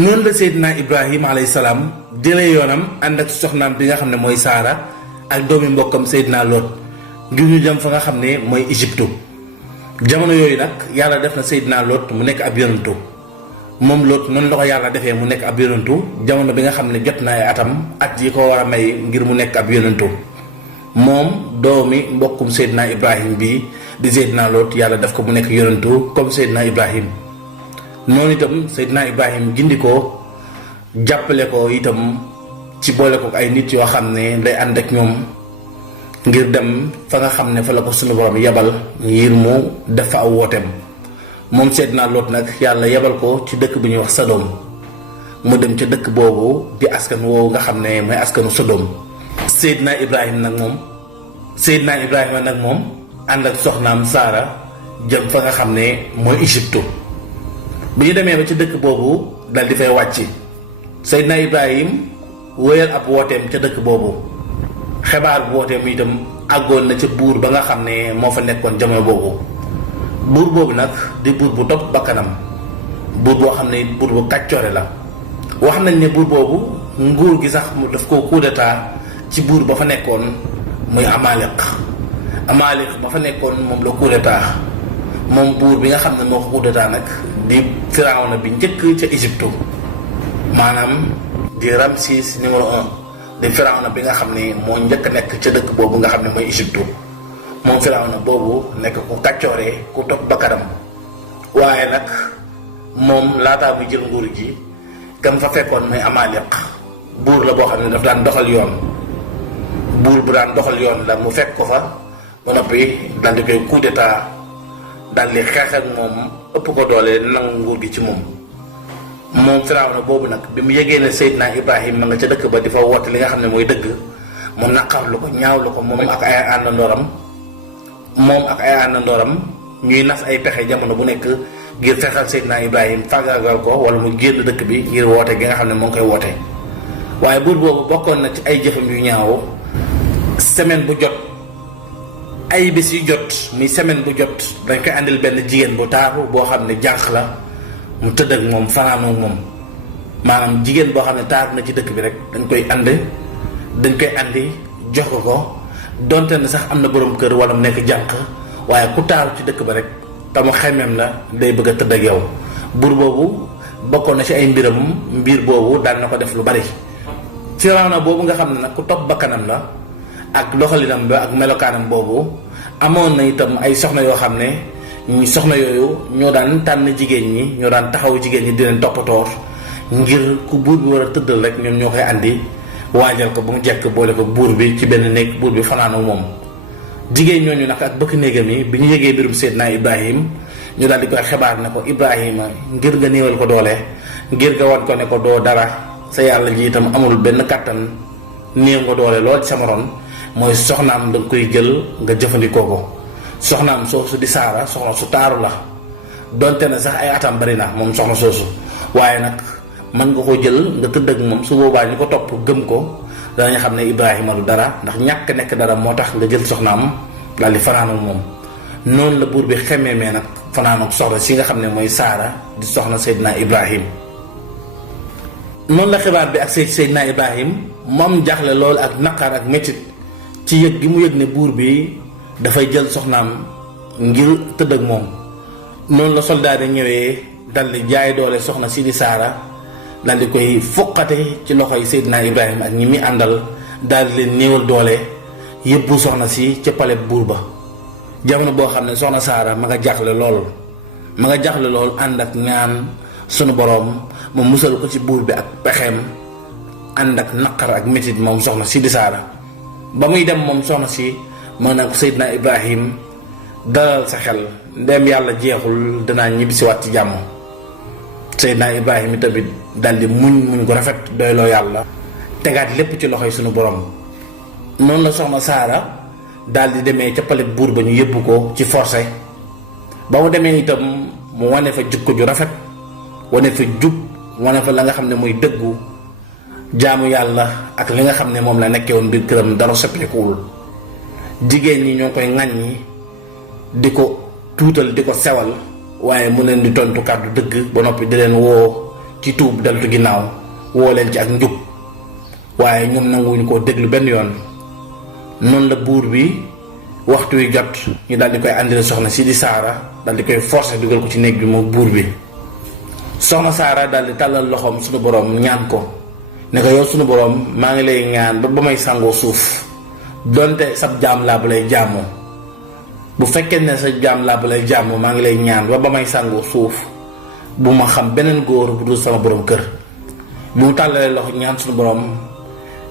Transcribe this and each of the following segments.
noonu la Seydina Ibrahima alayhi salaam jëlee yoonam ànd ak soxnaam bi nga xam ne mooy Saara ak doomi mbokkam Seydina Lot ngir ñu jëm fa nga xam ne mooy Égypte. jamono yooyu nag yàlla def na Seydina Lot mu nekk ab yonantu moom Lot noonu la ko yàlla defee mu nekk ab yonantu jamono bi nga xam ne jot na ay atam at yi ko war a may ngir mu nekk ab yonantu moom doomi mbokkum Seydina Ibrahima bi di Seydina Lot yàlla def ko mu nekk yonantu comme Seydina Ibrahima. noonu itam Seydina Ibrahima gindi ko jàppale ko itam ci boole ko ay nit yoo xam ne day ànd ak ñoom ngir dem fa nga xam ne fa la ko sunu borom yebal ngir mu def fa aw wooteem moom Seydina Lot nag yàlla yebal ko ci dëkk bu ñuy wax Sodom mu dem ca dëkk boobu di askan woowu nga xam ne mooy askanu Sodom. Seydina Ibrahima nag moom ànd ak soxnaam Saara jëm fa nga xam ne mooy Égypte. bi ñu demee ba ci dëkk boobu dal di fay wàcc Seydina Ibrahima wóyal ab wooteem ca dëkk boobu xibaar bu wooteem itam àggoon na ca buur ba nga xam ne moo fa nekkoon jamono boobu buur boobu nag di buur bu topp bakkanam buur boo xam ne buur bu kàccoore la. wax nañ ne buur boobu nguur gi sax mu daf koo coup d'état ci buur ba fa nekkoon muy Amalek ba fa nekkoon moom la coup d'état moom buur bi nga xam ne moo ko coup d'état nag di Firawna bi njëkk ca Égypte maanaam di Ramsis numéro 1 di Firawna bi nga xam ne moo njëkk nekk ca dëkk boobu nga xam ne mooy Égypte moom Firawna boobu nekk ku kàccooree ku topp bakkanam waaye nag moom laataa muy jël nguur gi kam fa fekkoon mooy Amalek buur la boo xam ne daf daan doxal yoon buur bu daan doxal yoon la mu fekk ko fa ba noppi daal di koy coup d'état daal di xeex ak moom ëpp ko doole nangu nguur gi ci moom Firawna boobu nag bi mu yëgee ne Seydina Ibrahima ma nga ca dëkk ba di fa woote li nga xam ne mooy dëgg mu naqarlu ko ñaawlu ko moom ak ay àndandooram ñuy nas ay pexe jamono bu nekk ngir fexal Seydina Ibrahima faagaagal ko wala mu génn dëkk bi ngir woote gi nga xam ne moo ngi koy woote waaye buur boobu bokkoon na ci ay jëfam yu ñaaw semaine bu jot ay bés yu jot muy semaine bu jot dañ koy àndil benn jigéen bu taaru boo xam ne jànq la mu tëdd ak moom fanaanoo moom maanaam jigéen boo xam ne taaru na ci dëkk bi rek dañ koy andi jox ko donte ne sax am na borom kër wala mu nekk jànq waaye ku taaru ci dëkk ba rek te mu xemmeem la day bëgg a tëdd ak yow. buur boobu bokkoon na ci ay mbir boobu daan na ko def lu bari. Firawna boobu nga xam ne nag ku topp bakkanam la ak doxalinam ba ak melokaanam boobu amoon na itam ay soxna yoo xam ne soxna yooyu ñoo daan tànn jigéen ñi ñoo daan taxaw jigéen ñi di leen toppatoor ngir ku buur bi war a tëddal rek ñoom ñoo koy andi waajal ko ba mu jekk boole ko buur bi ci benn néeg buur bi fanaan ak moom. jigéen ñooñu nag ak bëkk néegam yi bi ñu yëgee mbirum Seydina Ibrahima ñu daal di koy xibaar ne ko Ibrahima ngir nga néewal ko doole ngir nga wan ko ne ko doo dara sa yàlla ji itam amul benn kàttan néew nga doole lool ci sama ron mooy soxnaam da nga koy jël nga jëfandikoo ko soxnaam soosu di Saara soxna su taaru la donte ne sax ay atam bari na moom soxna soosu waaye nag mën nga ko jël nga tëdd ak moom su boobaa ñu ko topp gëm ko danañ xam ne Ibrahima du dara ndax ñàkk nekk dara moo tax nga jël soxnaam daal di fanaan ak moom noonu la buur bi xemmeemee nag fanaan ak soxna si nga xam ne mooy Saara di soxna Seydina Ibrahima. noonu la xibaar bi ak Seydina Ibrahima moom jaaxle lool ak naqar ak métit ci yëg gi mu yëg ne buur bi dafay jël soxnaam ngir tëdd ak moom noonu la soldaar yi ñëwee dal di jaay doole soxna si di Saara dal di koy foqate ci loxoy Seydina Ibrahima ak ñi muy àndal daal di leen néewal doole yëbbu soxna si ca palais buur ba jamono boo xam ne soxna Saara ma nga jaaxle lool ànd ak ñaan sunu boroom mu musal ko ci buur bi ak pexeem ànd ak naqar ak métit moom soxna si di Saara ba muy dem moom soxna si mën na ko Seydina Ibrahima dalal sa xel ndem yàlla jeexul danaa ñibbisiwaat ci jàmm. Seydina Ibrahima tamit daldi muñ ko rafet doyloo yàlla tegaat lépp ci loxoy sunu borom noonu la soxna Saara daldi demee ca palais buur ba ñu yóbbu ko ci forcé ba mu demee itam mu wane fa jikko ju rafet wane fa jub wane fa la nga xam ne mooy dëggu jaamu yàlla ak li nga xam ne moom la nekkee woon biir këram dara soppikuwul jigéen ñi ñoo koy ŋàññi di ko tuutal di ko sewal waaye mu leen di tontu kàddu dëgg ba noppi di leen woo ci tuub deltu ginnaaw woo leen ci ak njub waaye ñoom nanguwuñu koo déglu benn yoon. noonu la buur bi waxtu wi jot ñu daal di koy andil soxna si di Saara daal di koy forcer dugal ko ci néeg bi moom buur bi. soxna Saara daal di tàllal loxoom suñu borom ñaan ko ne ko yow suñu borom maa ngi lay ñaan ba may sangoo suuf donte sab jaam laa bu lay jaamoo bu fekkee ne sa jaam laa bu lay jaamoo maa ngi lay ñaan ba may sangoo suuf bu ma xam beneen góor bu dul sama borom kër. bu mu tàllalee loxo ñaan suñu borom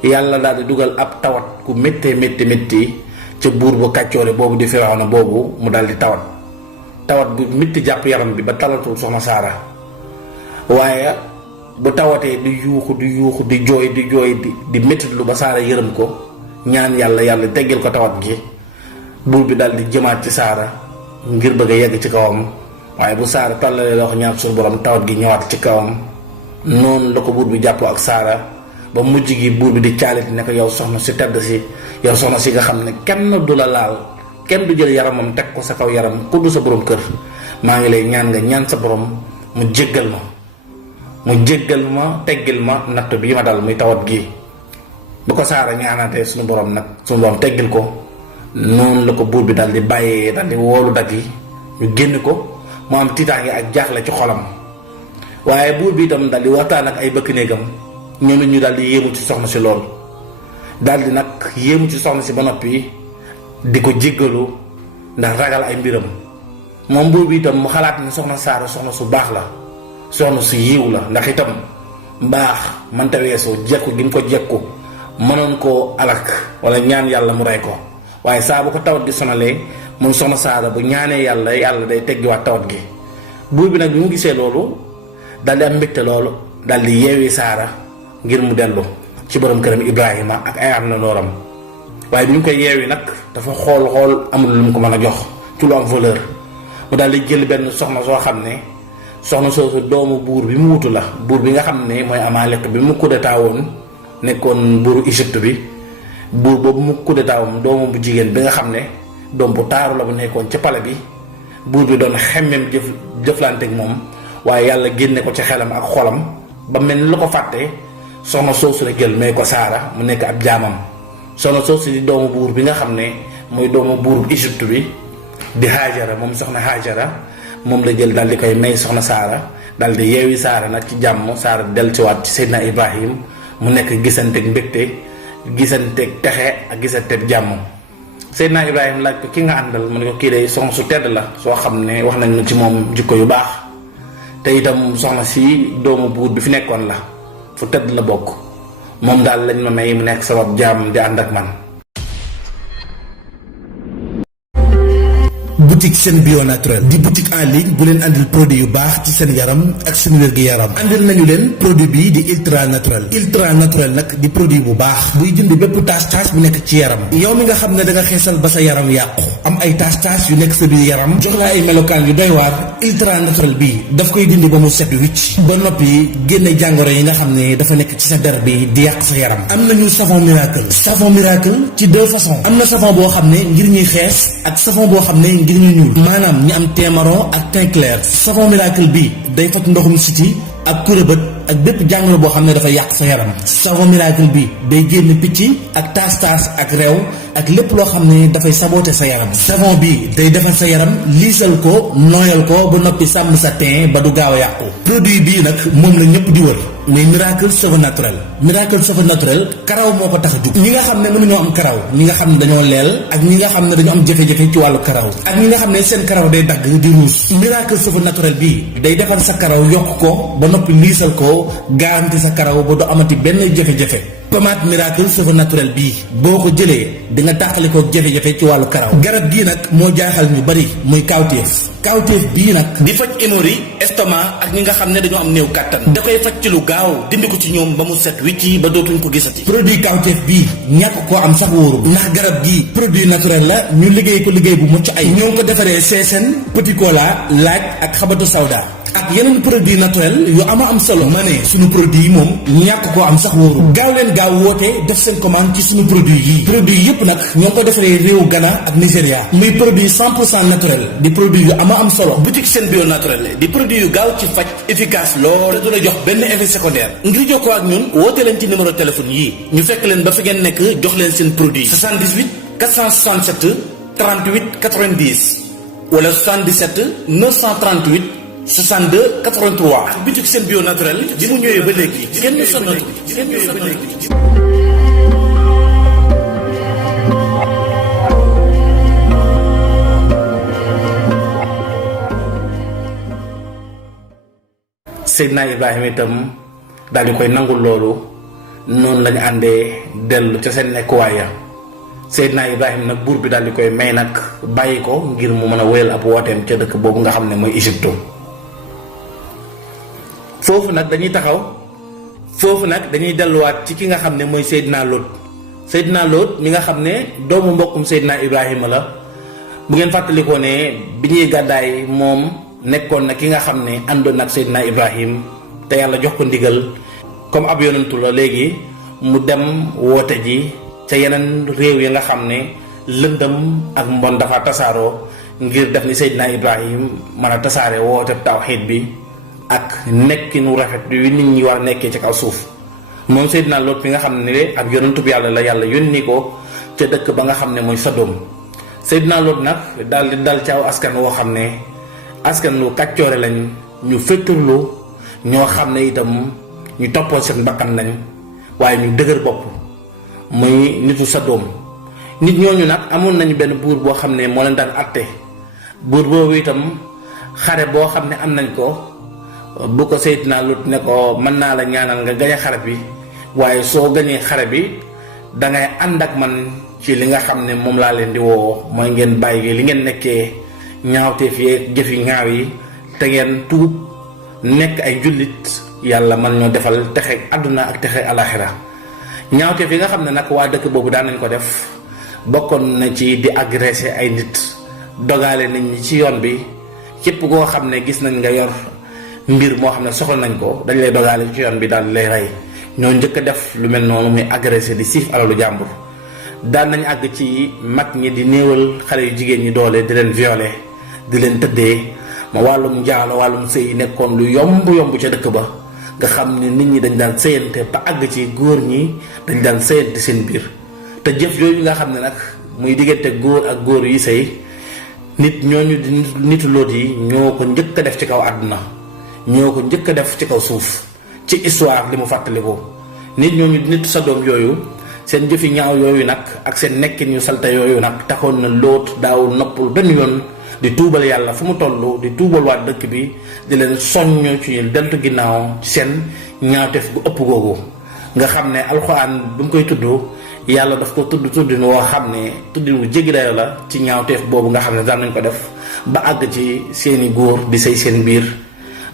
yàlla daal di dugal ab tawat ku méttee métti ca buur bu kàccoore boobu di Firawna boobu mu daal di tawat bu métti jàpp yaram bi ba talatul soxna Saara. waaye bu tawatee di yuuxu di jooy di méttitlu ba Saara yërëm ko ñaan yàlla teggil ko tawat gi buur bi daal di jëmaat ci Saara ngir bëgg a yegg ci kawam waaye bu Saara tàllalee loxo ñaan suñu borom tawat gi ñëwaat ci kawam. noonu la ko buur bi jàppoo ak Saara ba mujj gi buur bi di caalit ne ko yow soxna si tedd si yow soxna si nga xam ne kenn du la laal kenn du jël yaramam teg ko sa kaw yaram ku du sa borom kër maa ngi lay ñaan nga ñaan sa borom mu jéggal ma teggil ma natt bii ma dal muy tawat gi. bu ko Saara ñaanaatee suñu borom teggil ko noonu la ko buur bi daal di bàyyee daal di woolu dag yi ñu génn ko mu am tiitaange ak jaaxle ci xolam. waaye buur bi itam daal di waxtaan ak ay bëkk néegam ñoom it ñu daal di yéemu ci soxna si lool daal di nag yéemu ci soxna si ba noppi di ko jéggalu ndax ragal ay mbiram. moom buur bi itam mu xalaat ne soxna Saara soxna su baax la soxna su yiw la ndax itam mbaax mënta weesoo jekku gi mu ko jekku mënoon koo alak wala ñaan yàlla mu rey ko waaye saa bu ko tawat gi sonalee moom soxna Saara bu ñaanee yàlla day teggiwaat tawat gi. buur bi nag bi mu gisee loolu daal di am mbégte loolu daal di yeewi Saara ngir mu dellu ci borom këram Ibrahima ak ay am na looram. waaye bi ñu koy yeewi nag dafa xool amul lu mu ko mën a jox ci lu am valeur mu daal di jël benn soxna soo xam ne soxna soosu doomu buur bi mu wutu la buur bi nga xam ne mooy Amalek bi mu coup d'état woon nekkoon buuru Égypte bi buur boobu mu coup d'état woon doomu bu jigéen bi nga xam ne doom bu taaru la bu nekkoon ci pale bi buur bi doon xemmem jëflante ak moom waaye yàlla génne ko ci xelam ak xolam ba mel ni lu ko fàtte soxna soosu la jël may ko Saara mu nekk ab jaamam. soxna soosu di doomu buur bi nga xam ne mooy doomu buuru Égypte bi di Haajara moom soxna Haajara moom la jël daal di koy may soxna Saara daal di yeewi Saara nag ci jàmm Saara dellusiwaat ci Seydina Ibrahim mu nekk gisanteeg mbégte gisanteeg texe ak gisanteeg jàmm. Seydina Ibrahim laaj ko ki nga àndal mu ne ko kii day soxna su tedd la soo xam ne wax nañ ci moom jikko yu baax te itam soxna si doomu buur bi fi nekkoon la fu tedd la bokk moom daal lañ ma may mu nekk sabab jaam di ànd ak man. boutique Sen Bio Naturel di boutique en ligne bu leen andil produit yu baax ci seen yaram ak seen wér-gu-yaram andil nañu leen produit bii di ultra naturel nag di produit bu baax buy dindi bépp tache bu nekk ci yaram yow mi nga xam ne da nga xeesal ba sa yaram yàqu am ay tache yu nekk sa biir yaram jox la ay melokaan yu doy waar ultra naturel bii daf koy dindi ba mu set wicc ba noppi génne jàngoro yi nga xam ne dafa nekk ci sa der bi di yàq sa yaram. am nañu savon miracle ci deux façons am na savon boo xam ne ngir ñuy xees ak savon boo xam ne ngir ñu ñuul maanaam ñi am teint marron ak teint clair. savon miracle bi day faj ndoxum siti ak kurébët ak bépp jàngoro boo xam ne dafa yàq sa yaram. savon miracle bi day génn picc ak taas ak réew ak lépp loo xam ne dafay saboter sa yaram. savon bi day defar sa yaram liisal ko nooyal ko ba noppi sàmm sa teint ba du gaaw a yàqu. produit bii nag moom la ñëpp di wër muy miracle cheveux naturel karaw moo ko tax a jug. ñi nga xam ne mënuñoo am karaw ñi nga xam ne dañoo leel ak ñi nga xam ne dañoo am jafe-jafe ci wàllu karaw ak ñi nga xam ne seen karaw day dagg di ruus. miracle cheveux naturel bii day defar sa karaw yokk ko ba noppi liisal ko garanti sa karaw ba du amati benn jafe-jafe. pommade miracle cheveux naturel bii boo ko jëlee di nga tàqali ko jafe-jafe ci wàllu karaw. garab gii nag moo jaaxal ñu bari muy kawteef bii nag di faj hémorroïde estomac ak ñi nga xam ne dañoo am néew kàttan da koy faj ci lu gaaw dindi ko ci ñoom ba mu set wicci ba dootuñ ko gisati. produit kawteef bii ñàkk koo am sax wóoru ndax garab gii produit naturel la ñu liggéey ko liggéey bu mucc ay ñoo ngi ko defaree seesen petit cola laaj ak xabatu sawda ak yeneen produit naturel yu am solo. ma ne sunu produit yi moom ñàkk koo am sax wóoru. gaaw leen gaaw woote def seen commande ci sunu produit yi. produit yépp nag ñoo ngi ko defaree réewu Ghana ak Nigéria. muy produit 100% naturel di produit yu am solo. boutique seen bio naturel di produit yu gaaw ci faj, efficace lool te du la jox benn effet secondaire. ngir jokkoo ak ñun woote leen ci numéro téléphone yii ñu fekk leen ba fi ngeen nekk jox leen seen produit 78 467 38 90 wala 77 938 62 83. boutique seen bio naturel bi mu ñëwee ba léegi kenn ñu sonnatu Seydina Ibrahima itam daal di koy nangul loolu noonu lañu àndee dellu ca seen nekkuwaay ya. Seydina Ibrahima nag buur bi daal di koy may nag bàyyi ko ngir mu mën a wéyal ab wooteem ca dëkk boobu nga xam ne mooy Égypte. foofu nag dañuy delluwaat ci ki nga xam ne mooy Seydina Lot. Seydina Lot mi nga xam ne doomu mbokkum Seydina Ibrahima la. bu ngeen fàttalikoo ne bi ñuy gàddaay moom nekkoon na ki nga xam ne àndoon ak Seydina Ibrahim te yàlla jox ko ndigal comme ab yonantu la léegi mu dem woote ji ca yeneen réew yi nga xam ne lëndëm ak mbon dafa tasaaroo ngir def ni Seydina Ibrahim mën a tasaare woote tawxiid bi ak nekkinu rafet bi nit ñi war a nekkee ci kaw suuf. moom Seydina Lot mi nga xam ne ab yonantu bi yàlla la yàlla yónni ko ca dëkk ba nga xam ne mooy Sodom. Seydina Lot nag daal di dal ci aw askan woo xam ne askan lu kàccoore lañ, ñu féttarlu, ñoo xam ne itam ñu toppoon seen bakkan lañ waaye ñu dëgër bopp muy nitu Sodom. nit ñooñu nag amoon nañu benn buur boo xam ne moo leen daan atte. buur boobu itam xare boo xam ne am nañ ko bu ko Seydina Lot ne ko mën naa la ñaanal nga gañe xare bi waaye soo gañee xare bi dangay ànd ak man ci li nga xam ne moom laa leen di woo mooy ngeen bàyyi li ngeen nekkee ñaawteef yeeg jëfi ñaaw yi te ngeen tuub nekk ay jullit yàlla man ñoo defal texe àdduna ak texe alaxira. ñaawteef yi nga xam ne nag waa dëkk boobu daan nañ ko def bokkoon na ci di agressé ay nit, dogaale nit ñi ci yoon bi. képp koo xam ne gis nañ nga yor mbir moo xam ne soxla nañ ko dañ lay dogaale ci yoon bi daal di lay rey. ñoo njëkk a def lu mel noonu muy agressé di siif alalu jàmbur. daan nañ àgg ci mag ñi di néewal xale yu jigéen ñi doole di leen violer di leen tëddee ma wàllum njaalo wàllum sëy nekkoon lu yomb ca dëkk ba nga xam ne nit ñi dañ daan sëyante ba àgg ci góor ñi dañ daan sëyante seen biir. te jëf yooyu nga xam ne nag muy diggante góor ak góor yi sëy nit ñooñu di nitu Lot yi ñoo ko njëkk a def ci kaw àdduna, ñoo ko njëkk a def ci kaw suuf ci histoire li mu fàttaliku. nit ñooñu di nitu Sodom yooyu seen jëfi ñaaw yooyu nag ak seen nekkin yu salte yooyu nag taxoon na Lot daawul noppul benn yoon di tuubal yàlla fu mu toll, di tuubal waa dëkk bi, di leen soññ ci ñu deltu ginnaaw ci seen ñaawteef gu ëpp googu. nga xam ne alxuraan bu mu koy tudd yàlla daf ko tuddin woo xam ne tuddin wu jéggi dayo la ci ñaawteef boobu nga xam ne daan nañ ko def ba àgg ci seeni góor di sëy seen biir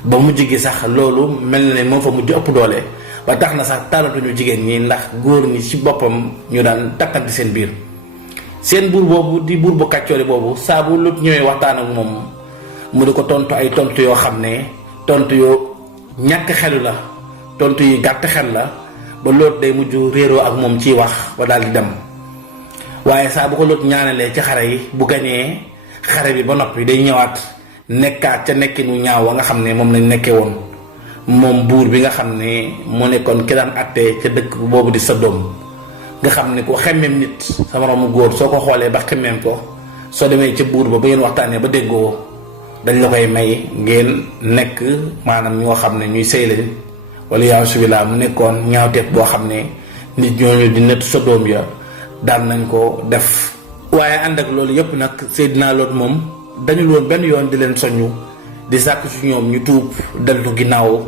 ba mujj gi sax loolu mel na ne moo fa mujj ëpp doole ba tax na sax taalatuñu jigéen ñi ndax góor ñi ci boppam ñu daan takkante seen biir. seen buur boobu di buur bu kàccoori boobu saa bu Lot ñëwee waxtaan ak moom mu di ko tontu ay tontu yoo xam ne tontu yoo ñàkk xelu la, tontu yi gàtt xel la ba Lot day mujj réeroo ak moom ciy wax ba daal di dem. waaye saa bu ko Lot ñaanalee ci xare yi bu gañee xare bi ba noppi day ñëwaat nekkaat ca nekkinu ñaaw wa nga xam ne moom lañ nekkee woon moom buur bi nga xam ne moo nekkoon ki daan attee ca dëkk boobu di Sodom. nga xam ne ku xemmeem nit sa moroomu góor soo ko xoolee ba xemmeem ko soo demee ca buur ba ngeen waxtaanee ba déggoo dañ la koy may ngeen nekk maanaam ñoo xam ne ñuy sëy lañ wala yaa subilaa mu nekkoon ñaawteef boo xam ne nit ñooñu di nettu Sodom ya daan nañ ko def. waaye ànd ak loolu yépp nag Seydina Lot moom dañu woon benn yoon di leen soññu di sàkk ci ñoom ñu tuub deltu ginnaaw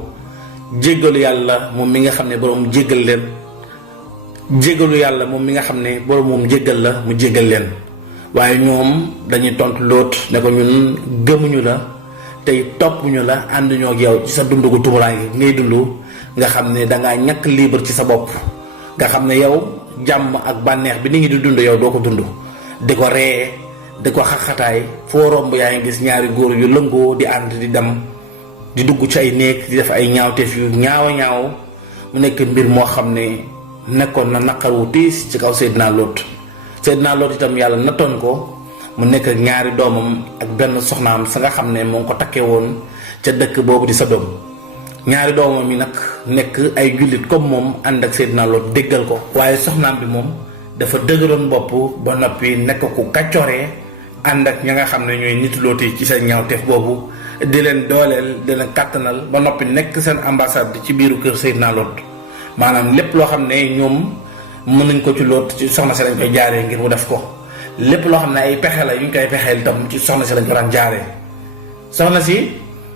jéggalu yàlla moom mi nga xam ne boroom jéggal leen. jéggalu yàlla moom mi nga xam ne boroom moom jéggal la mu jéggal leen. waaye ñoom dañuy tontu Lot ne ko ñun gëmuñu la tey toppuñu la ànduñoo ak yow ci sa dund gu tumuraange ngay dund nga xam ne dangaa ñàkk libre ci sa bopp nga xam ne yow jàmm ak bànneex bi nit ñi di dund yow doo ko dund di ko ree di ko xaxataay foo romb yaa ngi gis ñaari góor yu lëngoo di ànd di dem di dugg ci ay néeg di def ay ñaawteef yu ñaaw mu nekk mbir moo xam ne nekkoon na naqar wu tiis ci kaw Seydina Lot itam yàlla nattoon ko mu nekk ak ñaari doomam ak benn soxnaam sa nga xam ne moo ngi ko takkee woon ca dëkk boobu di Sodom ñaari doomam yi nag nekk ay jullit comme moom ànd ak Seydina Lot déggal ko waaye soxnaam bi moom dafa dëgëroon bopp ba noppi nekk ku kàccooree ànd ak ña nga xam ne ñooy nitu Lot yi ci seen ñaawteef boobu di leen dooleel di leen kàttanal ba noppi nekk seen ambassade ci biiru kër Seydina Lot maanaam lépp loo xam ne ñoom mën nañ ko ci Lot ci soxna si lañ koy jaaree ngir mu def ko lépp loo xam ne ay pexe la yu ñu koy pexeel itam ci soxna si lañ ko daan jaaree soxna si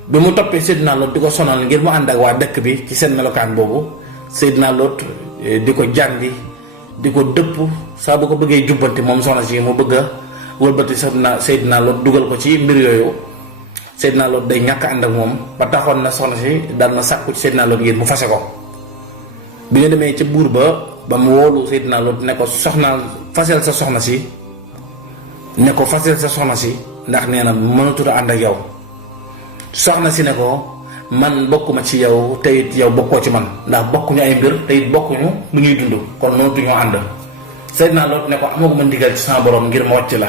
bi mu toppee Seydina Lot di ko sonal ngir mu ànd ak waa dëkk bi ci seen melokaan boobu Seydina Lot di ko jàndi di ko dëpp saa bu ko bëggee jubbanti moom soxna si mu bëgg a wëlbati Seydina Lot dugal ko ci mbir yooyu Seydina Lot day ñàkk ànd ak moom ba taxoon na soxna si daan na sàkku ci Seydina Lot ngir mu fase ko bi nga demee ca buur ba mu woolu Seydina Lot ne ko fasel sa soxna si ndax nee na mënatul a ànd ak yow soxna si ne ko man bokkuma ci yow te it yow bokkoo ci man ndax bokkuñu ay mbir te it bokkuñu lu ñuy dund kon mënatuñoo ànd Seydina Lot ne ko amaguma ndigal ci sama borom ngir ma wàcc la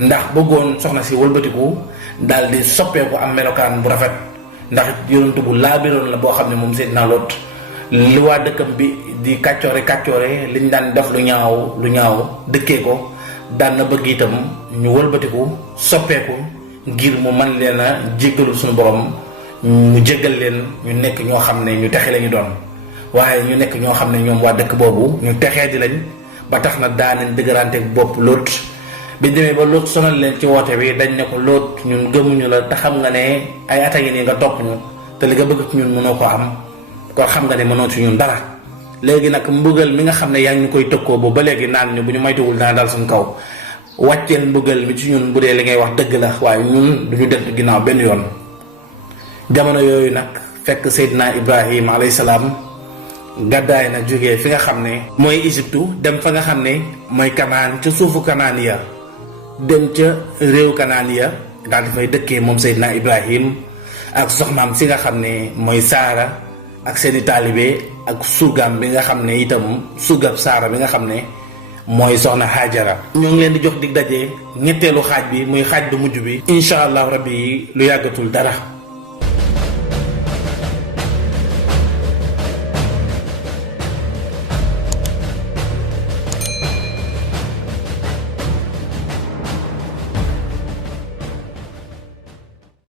ndax bëggoon soxna si wëlbatiku daal di soppeeku am melokaan bu rafet ndax yonent bu laabiroon la boo xam ne moom Seydina Lot li waa dëkkam bi di kàccoore liñ daan def lu ñaaw dëkkee ko daan na bëgg itam ñu wëlbatiku soppeeku ngir mu man leen a jéggalul suñu borom mu jéggal leen ñu nekk ñoo xam ne ñu texe lañu doon waaye ñu nekk ñoo xam ne ñoom waa dëkk boobu ñu texee di lañ ba tax na daanañ dëgëranteeg bopp Lot bi demee ba Lot sonal leen ci woote bi dañ ne ko Lot ñun gëmuñu la te xam nga ne ay at a ngi nii nga topp ñu te li nga bëgg ci ñun mënoo ko am kon xam nga ne mënoo ci ñun dara léegi nag mbugal mi nga xam ne yaa ngi ñu koy tëkkoo ba léegi naan ñu bu ñu maytuwul dana dal suñu kaw wàcceel mbugal mi ci ñun bu dee li ngay wax dëgg la waaye ñun duñu deltu ginnaaw benn yoon jamono yooyu nag fekk Seydina Ibrahim alayhi salaam gàddaay na jógee fi nga xam ne mooy Égypte dem fa nga xam ne mooy Kanaan ca suufu Kanaan ya dem ca réew Kanaan ya daal di fay dëkkee moom Seydina Ibrahim ak soxnaam si nga xam ne mooy Saara ak seeni taalibe ak surgaam bi nga xam ne itam surgab Saara bi nga xam ne mooy soxna Hajara ñoo ngi leen di jox dig daje ñetteelu xaaj bi muy xaaj bu mujj bi incha allah rabbi lu yàggatul dara